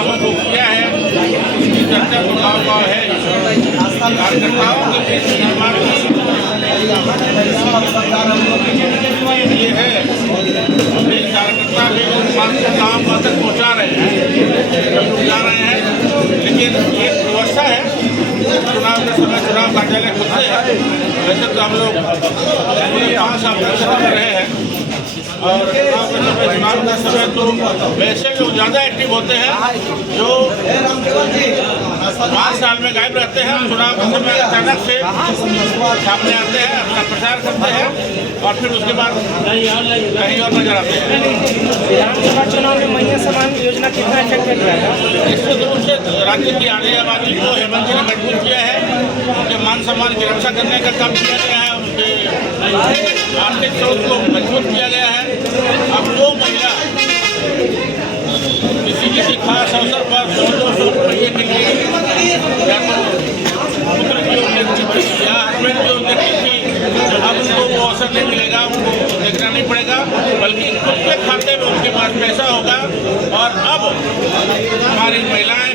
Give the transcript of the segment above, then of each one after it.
कामों को किया है, इसकी चर्चा तो गाँव है। कार्यकर्ताओं के बीच निर्माण ये है, कार्यकर्ता भी काम तक पहुँचा रहे हैं, जा रहे हैं, लेकिन एक व्यवस्था है चुनाव के समय चुनाव कार्यालय खुलते हैं। वैसे तो हम लोग 5 साल तक रहे हैं और चुनाव का समय तो वैसे लोग ज़्यादा एक्टिव होते हैं जो 5 साल में गायब रहते हैं। चुनाव के समय अचानक से सामने आते हैं, अपना प्रचार करते हैं और फिर उसके बाद कहीं और नजर आते हैं। विधानसभा चुनाव में महिला सम्मान योजना कितना इफेक्टिव रहा है? निश्चित रूप से राज्य की आधी आबादी को हेमंत जी ने मजबूर किया है, उनके मान सम्मान की रक्षा करने का काम किया गया है, उनके आर्थिक स्रोत को मजबूत किया गया है। अब जो महिला किसी खास अवसर पर 100-200 रुपये के लिए या तो पुत्र की उन्नति या हस्बैंड की उन्नति थी, अब उनको वो अवसर नहीं मिलेगा, उनको देखना नहीं पड़ेगा, बल्कि उनके खाते में उनके पास पैसा होगा। और अब हमारी महिलाएं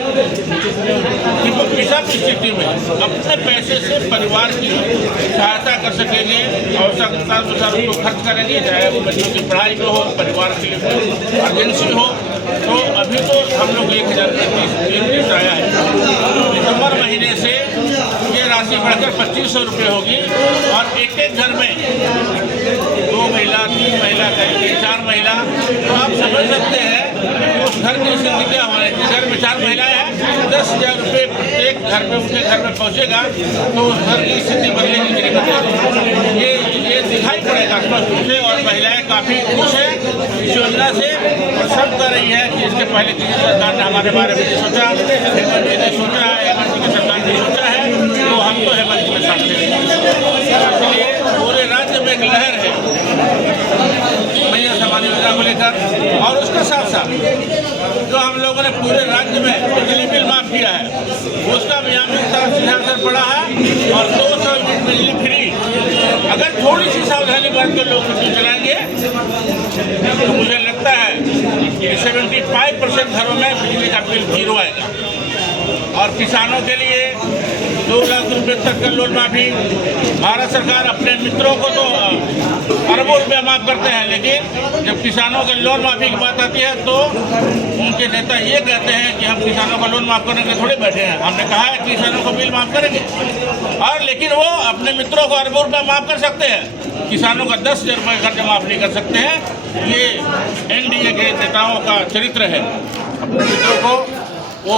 विषम स्थिति में अपने पैसे से परिवार की सहायता कर सकेंगे, आवश्यकता अनुसार उसको खर्च करेंगे, चाहे वो बच्चों की पढ़ाई में हो, परिवार के लिए इमरजेंसी हो। तो अभी तो हम लोग 1030 आया है, दिसंबर महीने से ये राशि बढ़कर 2500 रुपये होगी और एक घर में 2 महिला, 3 महिला, कहीं 4 महिला, तो आप समझ सकते हैं उस घर की स्थिति क्या होने। घर में 4 महिलाएं हैं, 10,000 रुपये प्रत्येक घर में उनके घर में पहुँचेगा तो उस घर की स्थिति बदलेगी कि नहीं बदलेगी, ये दिखाई पड़ेगा स्पष्ट रूप से। और महिलाएं काफ़ी खुश हैं इस योजना से और सब कर रही है कि इसके पहले किसी सरकार ने हमारे बारे में नहीं सोचा, हेमंत जी ने सोचा है, हेमंत जी की सरकार ने सोचा है, तो हम तो हेमंत जी के साथ हैं। इसलिए पूरे राज्य में एक लहर है महिला सम्मान योजना को लेकर। और उसके साथ साथ जो हम लोगों ने पूरे राज्य में बिजली बिल माफ किया है, उसका भी हमें सीधा असर पड़ा है और 200 यूनिट बिजली फ्री। अगर थोड़ी सी सावधानी बरत कर लोग बिजली चलाएंगे तो मुझे लगता है कि 75% घरों में बिजली का बिल 0 आएगा। और किसानों के लिए 2 लाख रुपये तक का लोन माफी। भारत सरकार अपने मित्रों को तो अरबों रुपया माफ करते हैं, लेकिन जब किसानों के लोन माफी की बात आती है तो उनके नेता ये कहते हैं कि हम किसानों का लोन माफ करने के थोड़े बैठे हैं। हमने कहा है कि किसानों को बिल माफ करेंगे, और लेकिन वो अपने मित्रों को अरबों रुपया माफ कर सकते हैं, किसानों का 10,000 रुपये कर्ज माफ नहीं कर सकते हैं। ये एनडीए के नेताओं का चरित्र है। अपने मित्रों को वो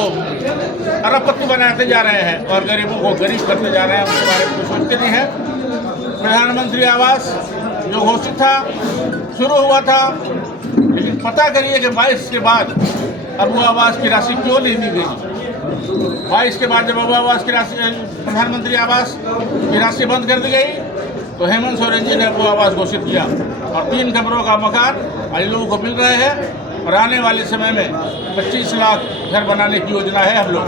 अरबपति बनाते जा रहे हैं और गरीबों को गरीब करते जा रहे हैं, उसके बारे में कुछ सोचते नहीं है। प्रधानमंत्री आवास जो घोषित था, शुरू हुआ था, लेकिन पता करिए कि 22 के बाद अबू आवास की राशि क्यों नहीं दी गई। 22 के बाद जब अबू आवास की राशि, प्रधानमंत्री आवास की राशि बंद कर दी गई तो हेमंत सोरेन जी ने अबू आवास घोषित किया और 3 कमरों का मकान आज लोगों को मिल रहे हैं। और आने वाले समय में 25 लाख घर बनाने की योजना है हम लोग।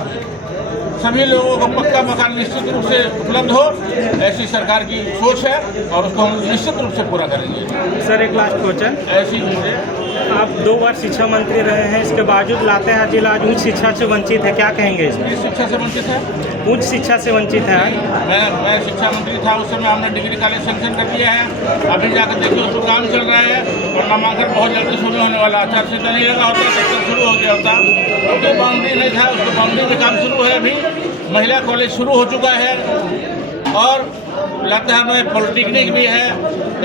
सभी लोगों को पक्का मकान निश्चित रूप से उपलब्ध हो, ऐसी सरकार की सोच है और उसको हम निश्चित रूप से पूरा करेंगे। सर, एक लास्ट क्वेश्चन, ऐसी चीज़ें आप 2 बार शिक्षा मंत्री रहे हैं, इसके बावजूद लातेहार जिला आज उच्च शिक्षा से वंचित है, क्या कहेंगे इसमें? शिक्षा से वंचित है, उच्च शिक्षा से वंचित है। मैं शिक्षा मंत्री था उस समय, हमने डिग्री कॉलेज सैंक्शन कर दिया है। अभी जाकर देखिए उस पर काम चल रहा है और नामांकन बहुत जल्दी शुरू होने वाला। आचार संहिता नहीं लगा होता तब तक शुरू हो गया होता, उसके बाउंड्री नहीं था, उसके बाउंड्री में काम शुरू है। अभी महिला कॉलेज शुरू हो चुका है और लातेहार में पॉलिटेक्निक भी है,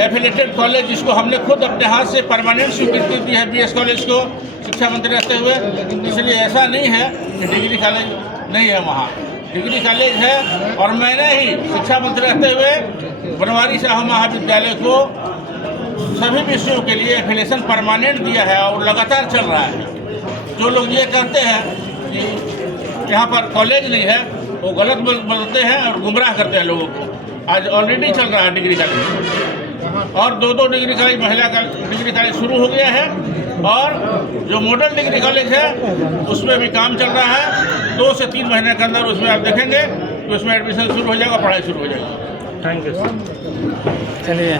एफिलेटेड कॉलेज, जिसको हमने खुद अपने हाथ से परमानेंट स्वीकृति दी है बीएस कॉलेज को, शिक्षा मंत्री रहते हुए। इसलिए ऐसा नहीं है कि डिग्री कॉलेज नहीं है, वहाँ डिग्री कॉलेज है। और मैंने ही शिक्षा मंत्री रहते हुए बनवारी साहू महाविद्यालय को सभी विषयों के लिए एफिलेशन परमानेंट दिया है और लगातार चल रहा है। जो लोग ये कहते हैं कि यहाँ पर कॉलेज नहीं है, वो गलत बोलते हैं और गुमराह करते हैं लोगों को। आज ऑलरेडी चल रहा है डिग्री कॉलेज और 2 डिग्री कॉलेज, महिला का डिग्री कॉलेज शुरू हो गया है और जो मॉडल डिग्री कॉलेज है उसमें भी काम चल रहा है। 2 से 3 महीने के अंदर उसमें आप देखेंगे तो उसमें एडमिशन शुरू हो जाएगा, पढ़ाई शुरू हो जाएगी। Thank you. चलिए।